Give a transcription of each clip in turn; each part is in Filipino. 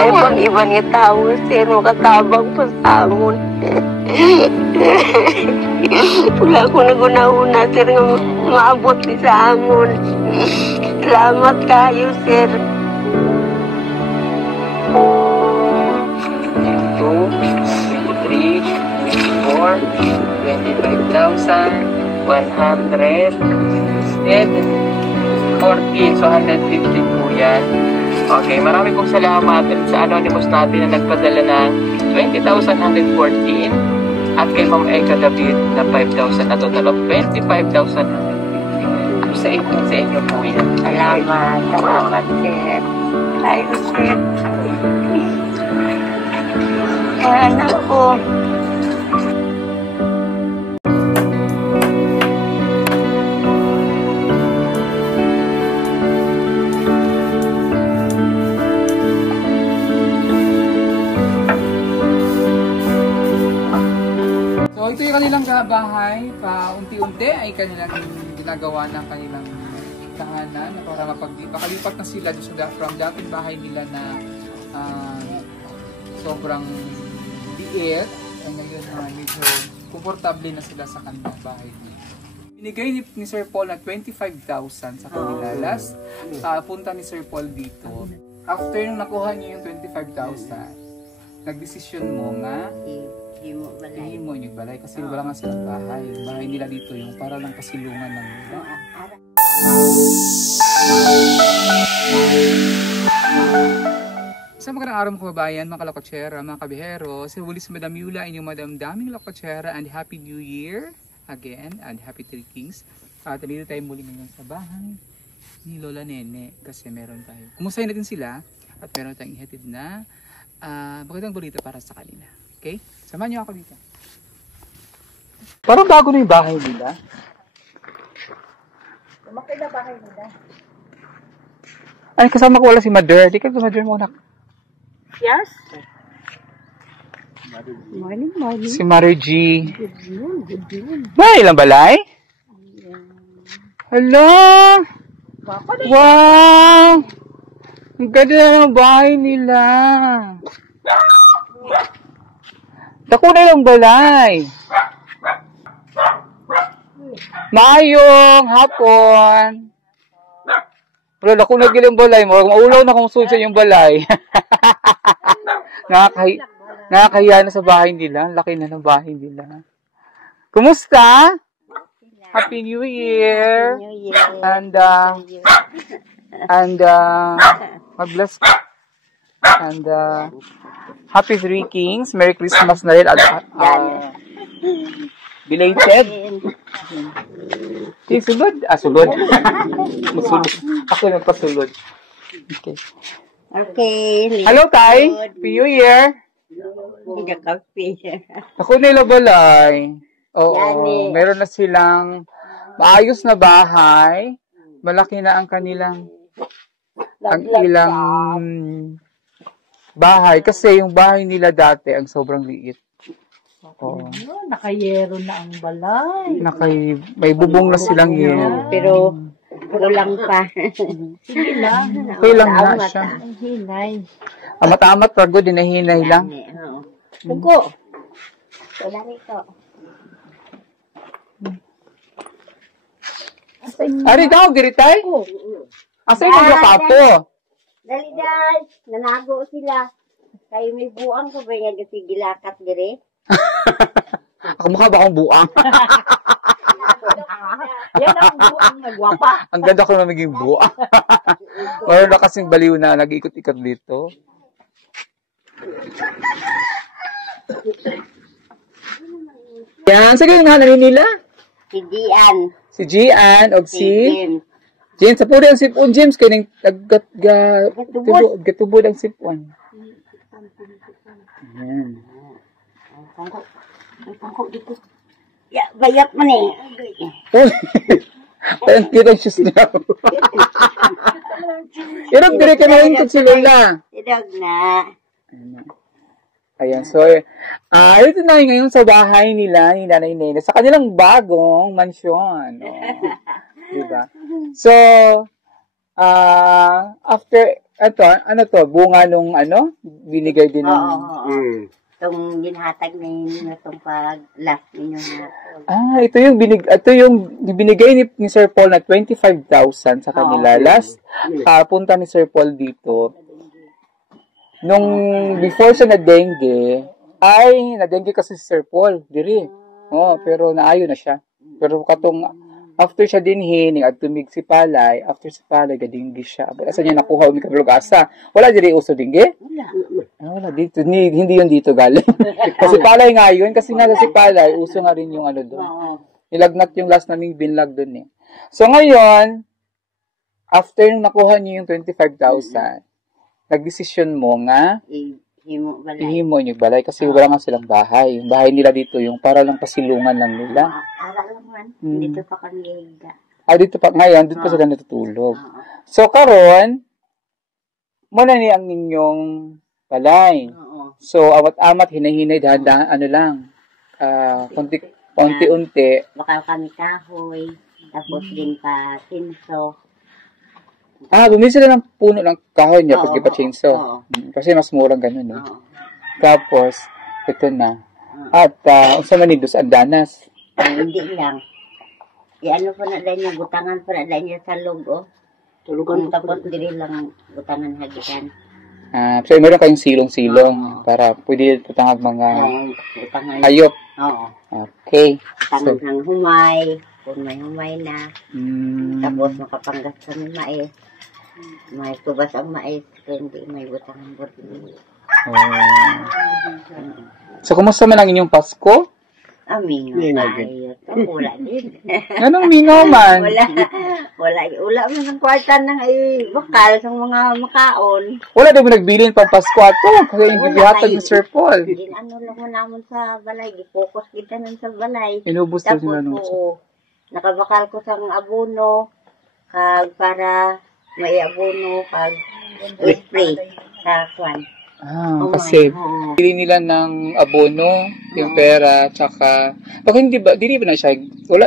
Ay pag iba nga tao, sir, makatabang pa sa amon. Wala ko naguna-una, sir, nga maabot ni sa amon. Salamat kayo, sir. 23, 24, 25,100, and 14, so 150 po yan. Okay, marami pong salamat sa anonymous natin na nagpadala ng 20,114 at kay Ma'am Eka David na 5,000 na total of 25,150. Sa inyo po yan. Salamat, sir. Tayo, sir. Anak ko. So ito yung kanilang bahay, paunti-unti ay kanilang ginagawa ng kanilang tahanan para makalipat na sila from dating bahay nila na sobrang liit ay ngayon medyo komportable na sila sa kanilang bahay nila. Binigay ni Sir Paul na 25,000 sa kanila. Last punta ni Sir Paul dito. After nung nakuha niya yung 25,000, nagdesisyon mo nga hindi mo yung balay kasi wala nga silang bahay. Yung bahay nila dito yung para lang kasilungan ng nila. Sa magandang araw mga kababayan, mga kalokotsera, mga kabihero, si Huli si Madam Yula, inyong Madam Daming Lokotsera, and Happy New Year again, and Happy Three Kings. At dito tayo muli ngayon sa bahay ni Lola Nene kasi meron tayo. Kumustahin natin sila at meron tayong ihatid na magandang balita para sa kanila. Okay? Samahan niyo ako dito. Parang bago na yung bahay nila. Lumaki na bahay nila. Ay, kasama ko wala si Mother. Di ka sa Mother mo, anak. Yes? Morning, morning. Si Mother G. Good noon, good noon. May ilang balay? Hello! Wow! Ang ganda ng bahay nila. Dako na ilang balay. Maayong hapon. Wala, dako na ilang balay. Maulaw na kung sa yung balay. Nakakahiya na sa bahay nila. Laki na ng bahay nila. Kumusta? Happy New Year! New Year. And mag-bless ka. And Happy Three Kings. Merry Christmas na rin. Belated. Sulod? Sulod. Masulod. Ako nagpasulod. Okay. Okay. Hello, Tay. Happy New Year. Ako nila balay. Oo. Meron na silang maayos na bahay. Malaki na ang kanilang ilang bahay. Kasi yung bahay nila dati ang sobrang liit. Oo. Nakayero na ang balay. May bubong na silang yero. Pero kulang pa. Sige lang. Okay lang na siya. Hinay. Amat-amat rago, dinahinay lang. Tugo. Wala rito. Ari daw, giritay? Asa yung mga kapo? Dali, nanago sila. Kayo may buang ko ba nga kasi gilakat dire? Ako mukha ba akong buang? Yan ang buang nagwapa. Ang ganda ko na maging buang. Meron na kasing baliw na nag-ikot-ikot dito. Yan, sige yung hananin nila. Si Gian. Si Gian o si James. Sa puri ang sipon, James. Kaya gatubod ang sipon. Yan. Ya, bayat man eh. Parang cute ang shoes niya. Irog, dire ka na rin si Lola. Idog na. Ayan, so, ito na ngayon sa bahay nila, ni Nanay Nene, sa kanilang bagong mansyon. Oh. Diba? So, after Ito, ano to? Bunga nung ano? Binigay din ng... Oo. Itong ginhatag na yun, itong pag-last ninyo na. Ito yung binigay ni Sir Paul na 25,000 sa kanila. Last punta ni Sir Paul dito. Nung before sa na-dengue kasi si Sir Paul, diri. Pero naayo na siya. Pero katong after siya dinhi, at tumig si Palay, after si Palay, gadinggi siya. Asa niya nakuha, umi kablog-asa. Wala diri uso dinggi? Wala dito. Hindi yun dito galing. Kasi Palay nga yun. Kasi nga si Palay, uso nga rin yung ano doon. Nilagnat yung last naming binlag doon eh. So ngayon, after nung nakuha niyo yung 25,000, nagdesisyon mo nga, ihimo niyo balay kasi wala nga silang bahay. Yung bahay nila dito, yung para lang pasilungan lang nila. Dito pa kami higa. Dito pa ngayon, dito pa sila natutulog. So karon, muna ni ang ninyong balay. So awat-amat, hinay-hinay, dahan-dahan, ano lang, konti-unti. Bakal kami kahoy, tapos din pa tinso. Bumili sila ng puno ng kahoy niya, tapos pa chainsaw. Kasi mas murang ganun, no? Tapos, ito na. At, unsa man ni dos andanas? Hindi lang. Ano po na dahil niya, butangan po na dahil niya sa logo. Tulugan tapos dili lang butangan hagitan. So, meron kayong silong-silong para pwede tutangag mga hayop. Oo. Okay. Tangan ng humay, kung may humay na. Tapos makapanggas kami mais. May tubas ang mais, hindi may butangan burli. So, kumusta man ang inyong Pasko? Mingaw tayo. Wala din. Anong mingaw man? Wala man ang kwarta ng bakal sa mga makaon. Wala din mo nagbilin pang Pasko ato. Kasi yung bibihatag ni Sir Paul. Ano lang mo naman sa balay. Focus kita nun sa balay. Inubos na sila nung nakabakal ko sa abono. Para may abono. Spray sa kwan. Kasi pili nila ng abono, yung pera, tsaka pag hindi ba na siya,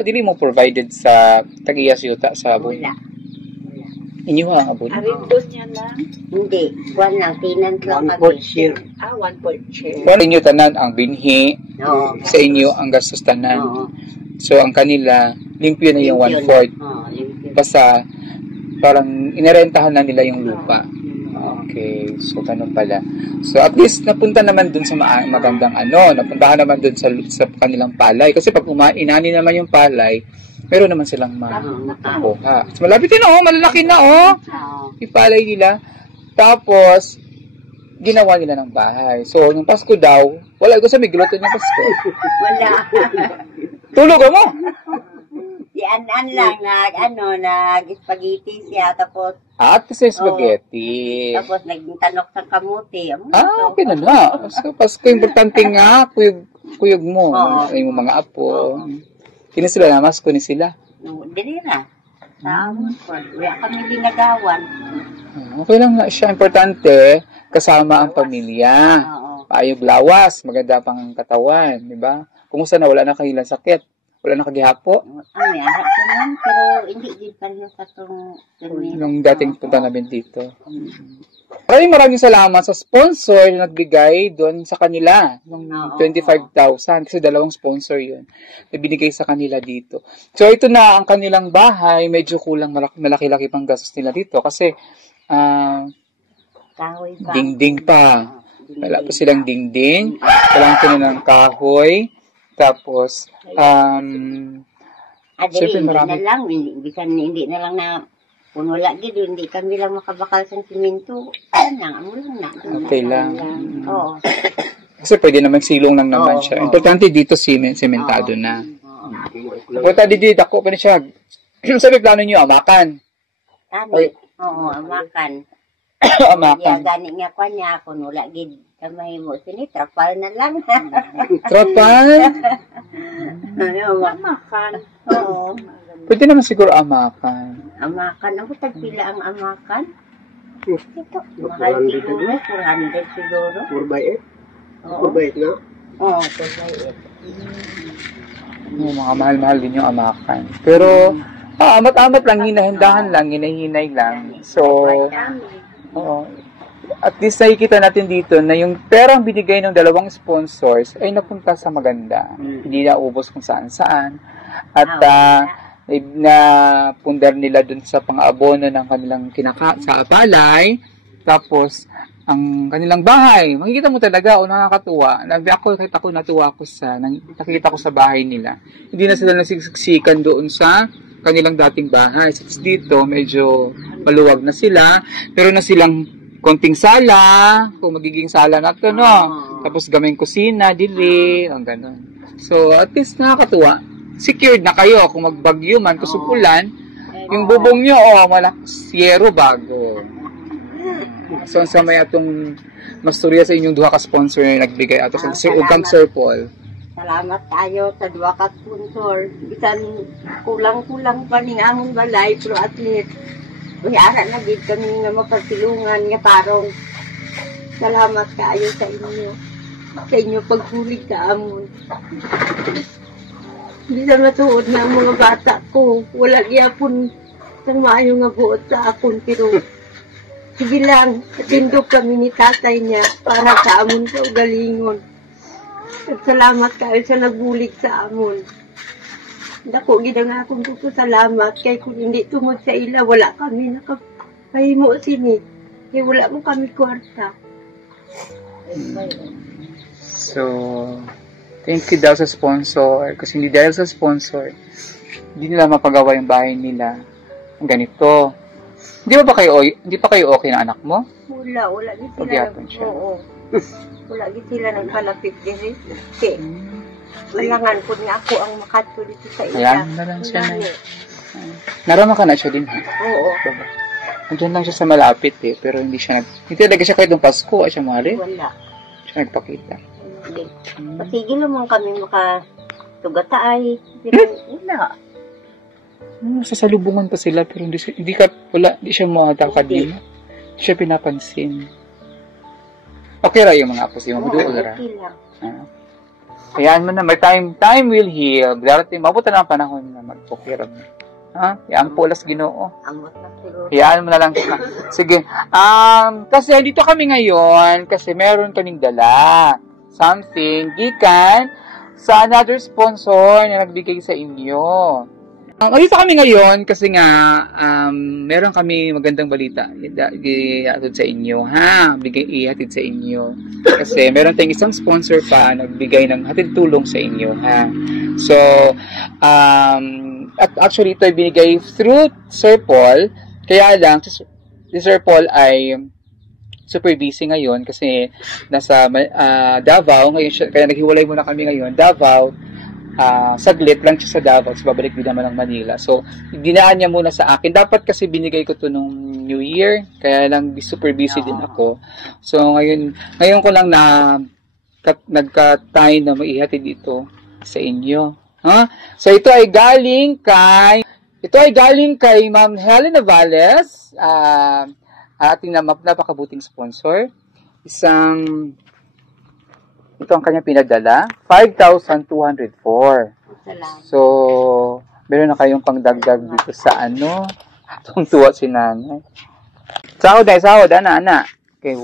dili mo provided sa tag-iyas yuta sa abono. Wala. Inyo ang abono. Aripos niya lang? Hindi. Kwan lang, tenant lang kami. 1/4 share. 1/4 share. Sa inyo tanan ang binhi, sa inyo ang gastos tanan. So ang kanila, limpyo na yung 1/4. Basta parang inarentahan na nila yung lupa. Okay, so ganun pala. So at least napunta naman dun sa magandang napuntahan naman dun sa kanilang palay. Kasi pag inani naman yung palay, meron naman silang makuha. So malapit na malalaki na yung palay nila. Tapos, ginawa nila ng bahay. So, yung Pasko daw, wala ko sa migluto ng Pasko. Wala. Tulog mo! Si An-An lang, nag-spaghetti siya, tapos... At kasi spaghetti. Tapos nagtanok sa kamuti. Okay na na. Pasko, importante nga, kuyog mo. Yung mga apo. Kini sila na, Masko ni sila. Dili na. Sa amon po. Wala kami dinagawan. Okay lang na siya. Importante, kasama ang pamilya. Paayog lawas, maganda pang katawan, di ba? Kumusta na, wala na kahilang sakit. Wala na kagihapo. May anak ko naman, pero hindi din pa rin sa itong... Nung dating punta namin dito. Maraming salamat sa sponsor na nagbigay doon sa kanila. Nung 25,000. Kasi dalawang sponsor yun. Na binigay sa kanila dito. So, ito na ang kanilang bahay. Medyo kulang, malaki-laki pang gastos nila dito. Kasi, dingding pa. Wala pa silang dingding. Kailangan ko na ng kahoy. Tapos, siyempre marami. Hindi na lang na puno lagi doon. Hindi kami lang makabakal sa simento. Amo lang na. Okay lang. Oo. Kasi pwede naman silong lang naman siya. Importante dito sementado na. Punta dito, dako pa na siya. Sabi plano nyo, amakan. Oo, amakan. Amakan. Gani nga pa niya, puno lagi. Kamay mo, trapal na lang. Trapal? Amakan. Oo. Pwede naman siguro amakan. Amakan. Ako tagpila ang amakan. Ito. Mahal siguro. 400 siguro. 4x8? 4x8 na? Oo, 4x8. Mga mahal-mahal din yung amakan. Pero, amat-amat lang, hinahindahan lang, hinahinay lang. So, Oo. At least nakikita natin dito na yung perang binigay ng dalawang sponsors ay napunta sa maganda. Hindi na ubos kung saan-saan. At na pundar nila dun sa pang-abono ng kanilang sa palay. Tapos, ang kanilang bahay. Makikita mo talaga, nakakatuwa. Kahit ako natuwa ko nakikita ko sa bahay nila. Hindi na sila nasiksikan doon sa kanilang dating bahay. So, dito, medyo maluwag na sila. Pero na silang konting sala, kung magiging sala na ito, no? Tapos gamayng kusina, dili, ang ganun. So, at least nakakatuwa. Secured na kayo. Kung magbagyo man, kusupulan, yung bubong nyo, malakas, yero bago. So, sa may atong masturya sa inyong duha ka sponsor na nagbigay ato sa Ugam Sir Paul. Salamat tayo sa dua ka sponsor. Bisan kulang-kulang pa ning among balay, pero at least may ara na din kami nga mapagtulungan nga parong salamat kayo sa inyo pagpulig sa amon. Bisan matuod na ang mga bata ko, wala gyapon sang maayo nga buot sa akon, pero sige lang, tindog kami ni tatay niya para sa amon sa ugalingon. At salamat kayo sa nagbulig sa amon. Dako gid nga akong salamat kay kung hindi tungod sa ila wala kami nakapahimo sini. Kay wala mo kami kwarta. So, thank you daw sa sponsor. Kasi hindi dahil sa sponsor, hindi nila mapagawa yung bahay nila. Ang ganito. Hindi pa kayo okay na anak mo? Wala gid sila. Oo. Wala gid sila nagkalapit diri. Okay. Malangan po niya ako ang makadto dito sa ila. Ayan na lang siya. Narama ka na siya din. Oo. Nandiyan lang siya sa malapit pero hindi talaga siya kahit nung Pasko siya mahali. Wala. Siya nagpakita. Hindi. Pasigil naman kami makatugataay. Pero wala. Sasalubungan pa sila pero hindi siya makatakad din. Hindi siya pinapansin. Okay ra yung mga apo siya. Mabuduol ra. Okay lang. Hayaan mo na, may time will heal. Darating, mabuta na ang panahon na magpukiram. Ha? Hayaan po, alas Ginoo. Hayaan mo na lang. Sige. Kasi dito kami ngayon, kasi meron kaming dala. Something, gikan sa another sponsor na nagbigay sa inyo. Dito kami ngayon kasi nga meron kami magandang balita ihatid sa inyo, ha? Ihatid sa inyo. Kasi meron tayong isang sponsor pa nagbigay ng hatid tulong sa inyo, ha? So, at actually ito ay binigay through Sir Paul. Kaya lang, si Sir Paul ay super busy ngayon kasi nasa Davao. Ngayon, kaya naghiwalay muna kami ngayon. Davao. Saglit lang siya sa Davao, so babalik din naman ng Manila. So, dinaan niya muna sa akin. Dapat kasi binigay ko to nung New Year, kaya lang super busy din ako. So, ngayon ko lang nagka-time na maihatid ito sa inyo. So, ito ay galing kay Ma'am Helen Navales, ating napakabuting sponsor. Ito ang kanya pinadala, 5,204. So, meron na kayong pangdagdag dito sa tuwa si nanay. Sahod, ana. Okay,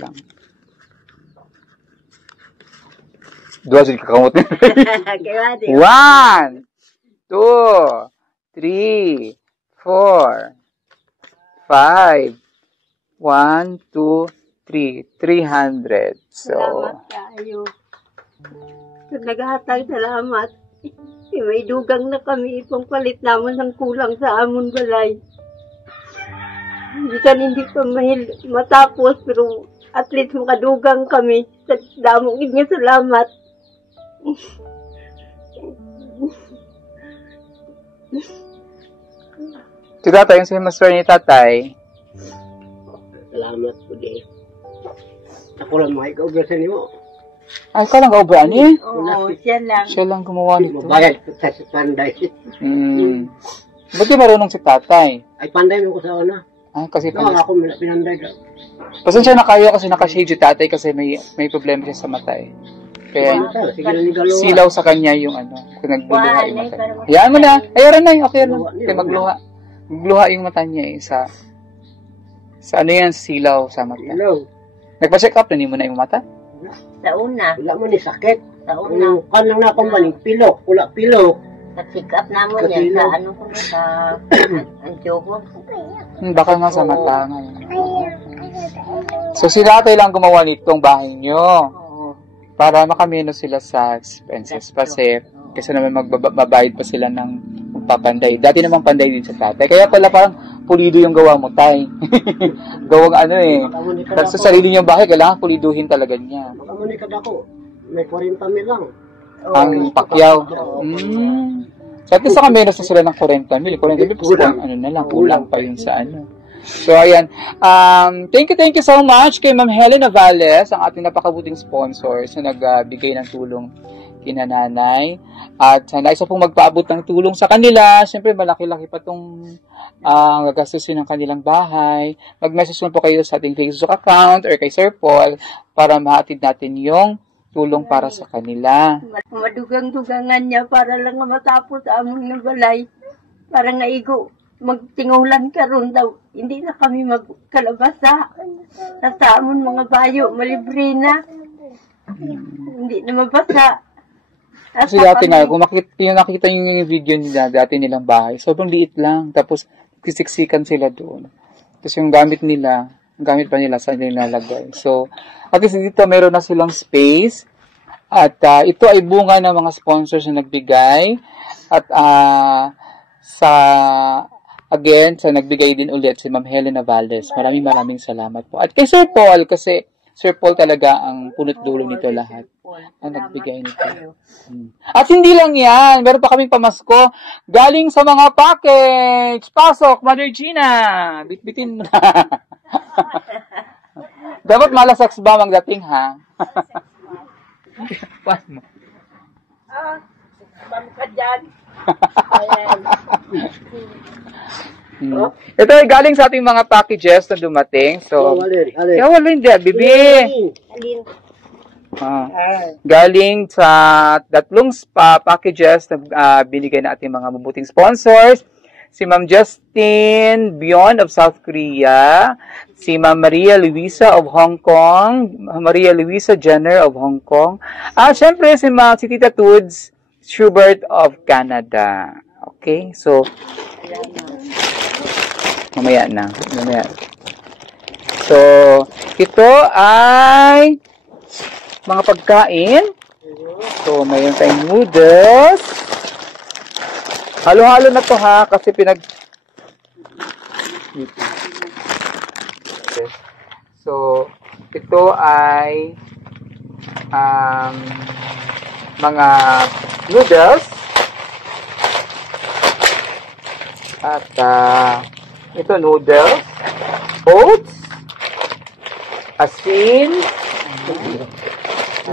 lang. Dua sila kakamot. 1, 2, 3, 4, 5, 1, 2, 300. So, salamat kayo. So, naghatag salamat. May dugang na kami ipang palit naman ng kulang sa amon balay. Hindi pa matapos, pero at least makadugang kami. Sa damong inyo salamat. si tatay, yung semester ni tatay. Salamat po din. Ako lang makikauglasan niyo. Ay, ikaw lang kaubaan eh? Oo, siya lang. Siya lang gumawa nito. Mabayad ko sa panday. Ba't di marunong si tatay? Ay, panday mo ko sa una. Ay, kasi No, ako pinanday ka. pasensya na kayo kasi nakashade yung tatay kasi may problema siya sa mata eh. Kaya Sige na ni Galo. silaw sa kanya yung kung nagbuluha yung mata niya. Hayaan mo na. Ayaran na. Okay lang. Kaya magluha. Magluha yung mata niya eh Sa ano yan, silaw sa mata? Hello. Nagpa-check up na mo na yung mata? Sa una, Wala mo ni sakit. sa una, Kung kanang na akong maling pilok. Wala pilok. na-check up naman yan sa ano ko na, sa Antioco. Baka nga sa mata nga. So sila tayo lang gumawa nitong bahay nyo. Oo. Para makamino sila sa expenses kasi naman magbabayad pa sila ng magpapanday. Dati naman panday din sa tatay. Kaya pala parang pulido yung gawa mo, tay. Gawang ano eh. Pero sa sarili niyang bahay, kailangan puliduhin talaga niya. Baka mo ni kadako. May 40 mil lang. Ang pakyaw. So at least nakamino na sila ng 40 mil. 40 mil, Kulang. ano na lang, kulang pa yun sa ano. So, ayan. Thank you so much kay Ma'am Helen Navales, ang ating napakabuting sponsors na nagbigay ng tulong kina nanay. At sana isa pong magpaabot ng tulong sa kanila. Siyempre, malaki-laki pa itong gagastusin ng kanilang bahay. Mag-message mo po kayo sa ating Facebook account or kay Sir Paul para mahatid natin yung tulong para sa kanila. Madugang-dugangan niya para lang nga matapos among ng balay. Para nga igo, magtingulan karon daw. Hindi na kami magkalabasa. Sa amon mga bayo, malibre na. Hindi na mabasa. Kasi dati nga, kung nakita nyo yung video nila, dati nilang bahay, sobrang liit lang. Tapos, kisiksikan sila doon. Tapos yung gamit pa nila sa nilalagay. So, at least dito meron na silang space. At ito ay bunga ng mga sponsors na nagbigay. At sa nagbigay din ulit si Ma'am Helen Navales. Maraming salamat po. At kay Sir Paul, kasi Sir Paul talaga ang punot dulo nito lahat. Ang nagbigay nito. At hindi lang yan. Meron pa kaming pamasko. Galing sa mga package. Pasok, Mother Gina. Bitbitin mo na. Dapat malasaks ba magdating, ha? Paano mo? Bangka dyan. Ito ay galing sa ating mga packages na dumating. So, wala dyan, bibi. Galing sa tatlong packages na binigay na ating mga mabuting sponsors. Si Ma'am Justin Bion of South Korea, si Ma'am Maria Luisa of Hong Kong, Maria Luisa Jenner of Hong Kong, syempre si Tita Tudes Schubert of Canada. Okay, so mamaya na. So, ito ay mga pagkain. So, mayroon tayong noodles. Halo-halo na to, ha, kasi So, ito ay mga noodles. At ito noodles, oats, asin,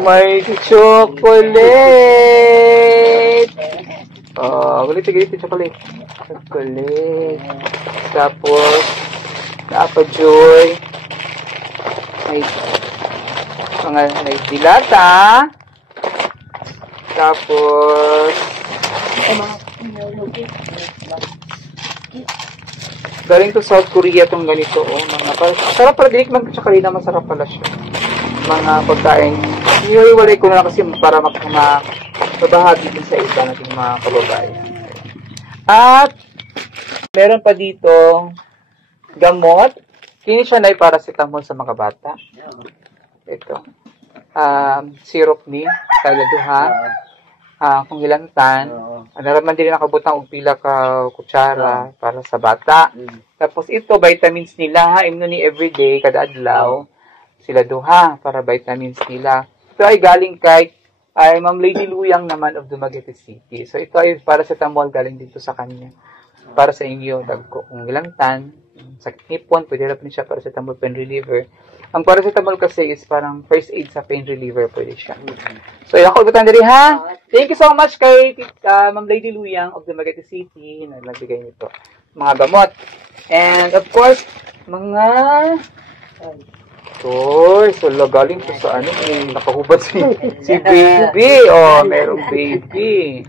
may chocolate. Galit chocolate. Tapos, Joy. May dilata. Tapos, galing to South Korea tong ganito. Sarap pala, dinik mag-chocolate na masarap pala siya. Mga pagkain. Iniwalay ko na kasi para mabahagi din sa iba natin mga kababayan. At meron pa dito gamot. Kini siya na paracetamol sa mga bata. Ito. Syrup ni Taladuha. Kung ilantan. Naraman din nakabutang og pila ka kutsara para sa bata. Tapos ito, vitamins nila. Imno ni everyday, kada adlaw. Sila duha para vitamins nila. Ito ay galing kay Ma'am Lady Luyang naman of Dumaguete City. So ito ay paracetamol galing dito sa kanya. Para sa inyo, dagko. Kung ilantan, sakit ngipon, pwede rin siya paracetamol pain reliever. Ang paracetamol kasi is parang first aid sa pain reliever, pwede siya. So, yung ako ugutan diri, ha? Thank you so much kay Ma'am Lady Luyang of Dumaguete City na nagbigay nito. Mga gamot. And, of course, mga toys. So, galing to sa nakahubad si baby. Merong baby.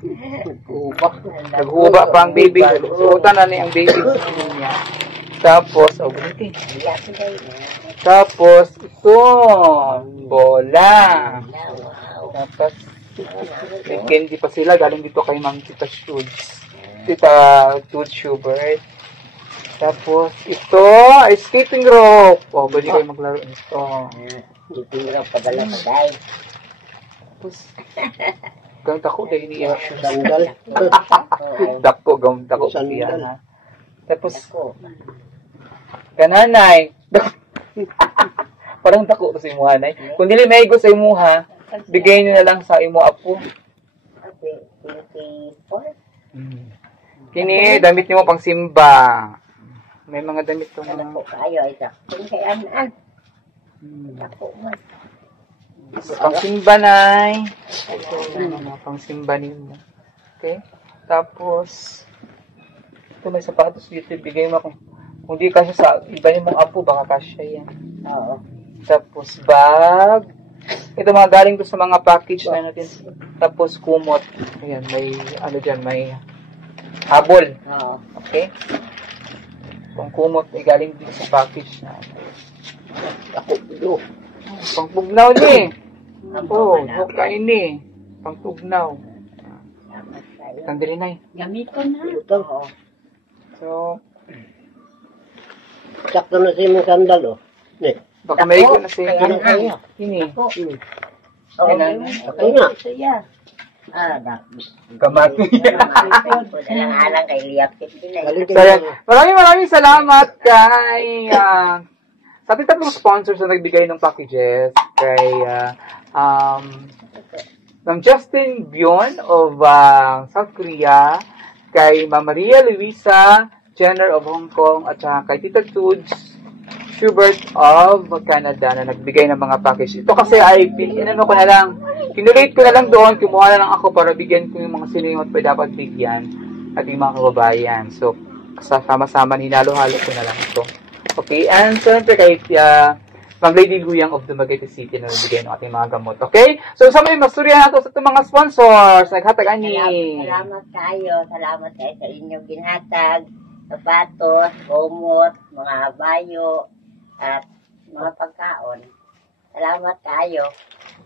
Naghuba pa ang baby. Suotan na niya ang baby sa niya. Tapos, buti. Tapos, ito, bola. Tapos, may candy pa sila. Galing dito kay Ma'am Tita Shoots. Tita Toots Schubert. Tapos, ito ay skating rope. Pwede kayo maglaro nito. Skating rope, padala pa dahil. Tapos, gawin ako dahil niya. Sandal. Gawin ako. Sandal. Tapos, kananay. Parang dako sa imuha, nay. Kung dili may go sa imuha, bigay nyo na lang sa imo apo. Kini, damit nyo pang simba. May mga damit to mga... Pang simba, nay. Pang simba ninyo. Okay? Tapos, ito may sapatos dito. Bigay mo kung di kasi sa iba yung mong apo, baka kasya yan. Oo. Tapos, bag. Ito mga galing ko sa mga package na natin. Tapos, kumot. Ayan, may, may habol. Oo. Okay? Pang kumot, ay galing dito sa package na. Ako, ito. Pang pugnaw ni. Kain ni. Pang pugnaw. Tandili na eh. Gamit ko na. Ito. So, sakto na siya mong sandal, oh. Ne. baka may ko na siya. Kaya. Ini. Okay nga. Siya. Kamati. Alang kay Liap. Maraming salamat kay sa ating tatlong sponsors na nagbigay ng packages. Kay Ma'am Justin Bion of South Korea, kay Ma'am Maria Luisa Jenner of Hong Kong, at saka kay Tita Toots Schubert of Canada na nagbigay ng mga package. Ito kasi ay kinulate ko na lang doon, kumuha na lang ako para bigyan ko yung mga sinimot pa dapat bigyan ating mga kababayan. So, sama-sama hinalo-halo ko na lang ito. Okay, and syempre kay Ma'am Lady Guyang of Dumaguete City na nagbigay ng ating mga gamot. Okay? So, sa may masturya nato sa itong mga sponsors, naghatag ani. Salamat kayo sa inyong ginhatag, sapatos, gumot, mga bayo, at mga pagkaon. Salamat kayo.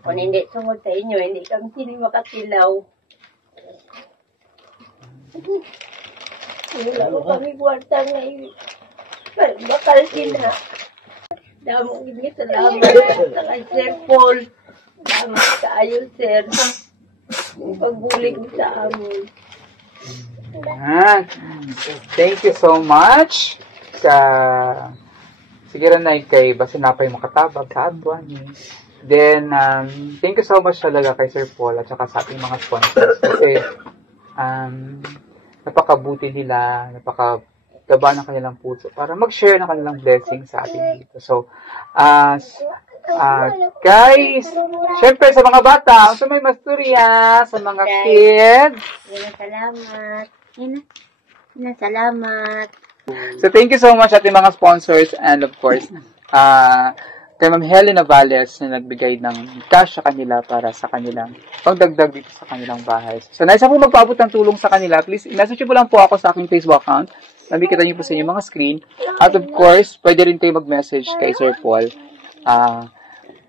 Kung hindi sumod sa inyo, hindi kami sini makatilaw. Wala ko kami kwarta ngayon. Bakal sila. Damang hindi salamat sa kay Sir Paul. Salamat kayo, Sir. Yung pagbulig sa amin. Thank you so much. Siguro na kay Basinapay makatabag sa Adwan. Then, thank you so much talaga kay Sir Paul at saka sa ating mga sponsors. Kasi, napakabuti nila, napakagaba ng kanilang puso para mag-share ng kanilang blessing sa ating dito. So, guys, syempre sa mga bata, sa may masturya, sa mga kids. Salamat. So, thank you so much ating mga sponsors and of course, kay Ma'am Helena Valles na nagbigay ng cash sa kanila para sa kanilang pagdagdag dito sa kanilang bahay. So, nais po magpaabot ng tulong sa kanila, please, message po lang po ako sa aking Facebook account. Nakikita niyo po sa inyong mga screen. At of course, pwede rin kayo mag-message kay Sir Paul.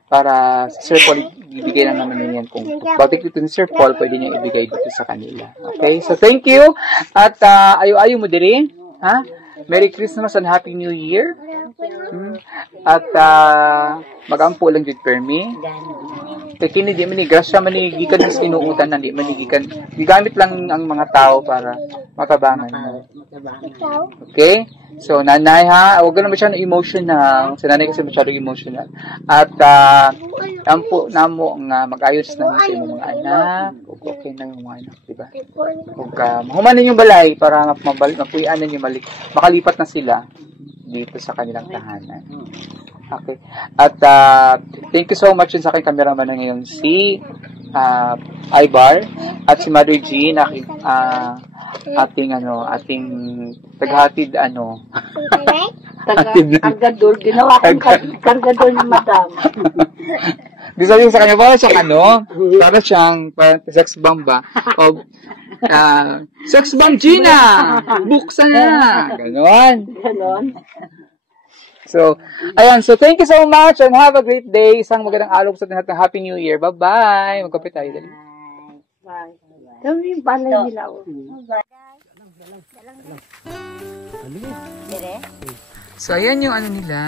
Para si Sir Paul, ibigay na naman yan. Kung bakit ito ni Sir Paul, pwede niya ibigay dito sa kanila. Okay? So, thank you. At ayo-ayo mo din. Merry Christmas and Happy New Year. At magampo lang dito per me. Kaya kini di manigrasya manigikan mas inuutan na di manigikan. Gigamit lang ang mga tao para makabangan mo. Okay? So, nanay ha, huwag ka na masyadong emotional. Si nanay kasi masyadong emotional. At ampo na mo nga mag-ayos na sa inyong mga anak. Okay na yung mga anak, diba? Huwag mahumanin yung balay para mapuyanan yung makalipat na sila dito sa kanilang tahanan. Okay. At thank you so much sa aking cameraman na ngayon, si Ibar at si Mother G na ating taghatid Kargador, ginawa kong kargador ni Madam. Di sabihin sa kanya, para siyang para siyang sex bomb ba? Sex bomb Gina! Buksan na! Ganon. Ganon. So, ayan. So, thank you so much and have a great day. Isang magandang araw sa lahat ng Happy New Year. Bye-bye. Magkapit tayo. Dali. Bye. Kami yung palay nila. So, ayan yung ano nila.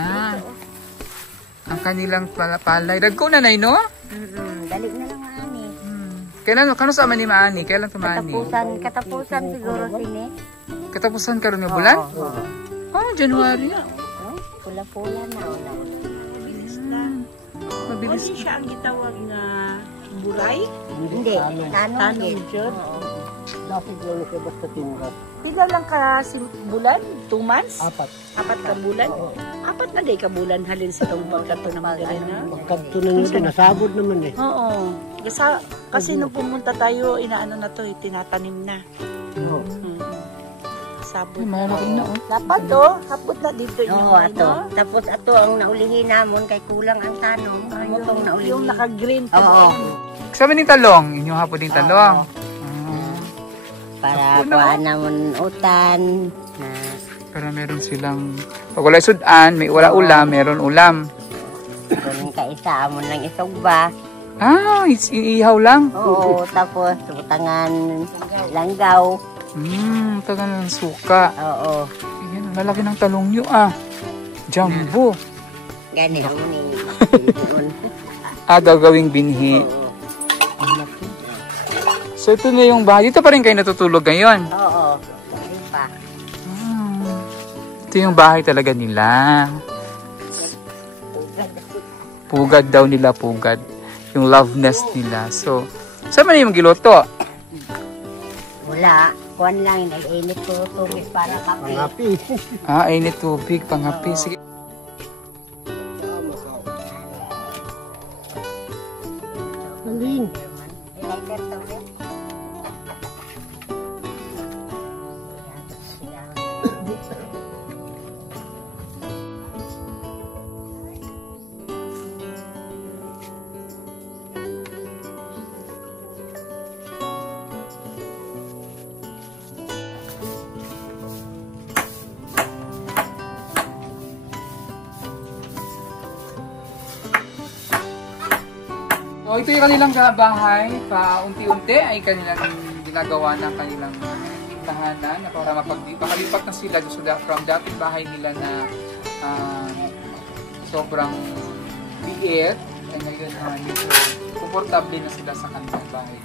Ang kanilang palay. Dagko na, Nay, no? Dali na lang ani. Kailan, kano sa ni Maani? Kailan tumani? Katapusan siguro sini. Katapusan karon nga bulan? Oh, January. Pula-pula na. Mabilis. Hindi siya ang gitawag na buray? Hindi. Tanong yun. Dapat lang siya basta tingas. Pila lang ka bulan? 2 months? 4. 4 ka bulan? 4 na day ka bulan halin sa itong pagkato ng Magdalena. Pagkanto na nito, nasabod naman eh. Oo. Kasi nung pumunta tayo, inaano na to, tinatanim na. Oo. Sabot. Malaki na, oh. Dapat oh, hapot na dito Oo, ato. Tapos ato ang naulihin namon kay kulang ang tanong. Mutong naulihin. Yung naka-green pa. Oo. Kasama ning talong. Inyong hapon ding talong. Para kuhaan namon utan. Para meron silang, pag wala sudan, may wala ulam, meron ulam. Kung kaisa amon lang isugba. Iihaw lang? Oo, tapos utangan langgaw. Tagal ng suka. Oo. Ayan, lalaki ng talong nyo, Jumbo. Gani ang Daw gawing binhi. So, ito na yung bahay. Dito pa rin kayo natutulog ngayon? Oo. Ayun pa. Ito yung bahay talaga nila. Pugad daw nila, pugad. Yung love nest nila. So, saan man yung giloto? Wala. Kuhan lang, nag-init ko tubig para kape. Pangapi. Init tubig, pangapi. Sige. Galing. Lighter tubig. So, ito yung kanilang bahay. Paunti-unti ay kanilang ginagawa ng kanilang tahanan para makalipat na sila from dating bahay nila na sobrang liit. Ay ngayon medyo komportable na sila sa kanilang bahay.